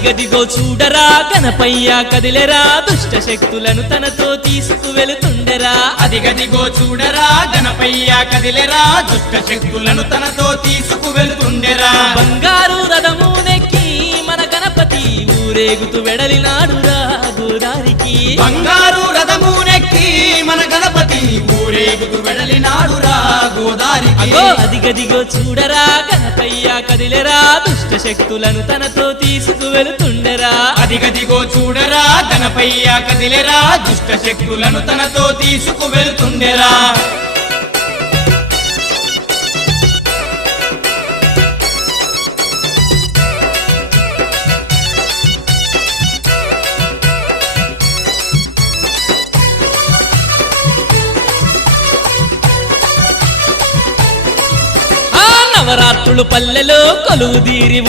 అదిగదిగో చూడరా గణపయ్య కదిలెరా దుష్ట శక్తులను తనతో తీసుకువెళుతుండెరా అదిగదిగో చూడరా గణపయ్య కదిలెరా దుష్ట శక్తులను తనతో తీసుకువెళ్తుండెరా బంగారు రథమునెక్కి మన గణపతి ఊరేగుతూ వెడలినాడురా గోదారికి బంగారు రథమునెక్కి మన గణపతి ఊరేగుతూ వెడలినాడురా గోదారికి అగో అదిగదిగో చూడరా గణపయ్య కదిలెరా దుష్ట శక్తులను తనతో తీసుకువెళుతుండెరా అదిగదిగో చూడరా గణపయ్య కదిలెరా దుష్ట శక్తులను తనతో తీసుకువెళ్తుండెరా నవరాత్రులు పల్లెలో కొలువుదీరి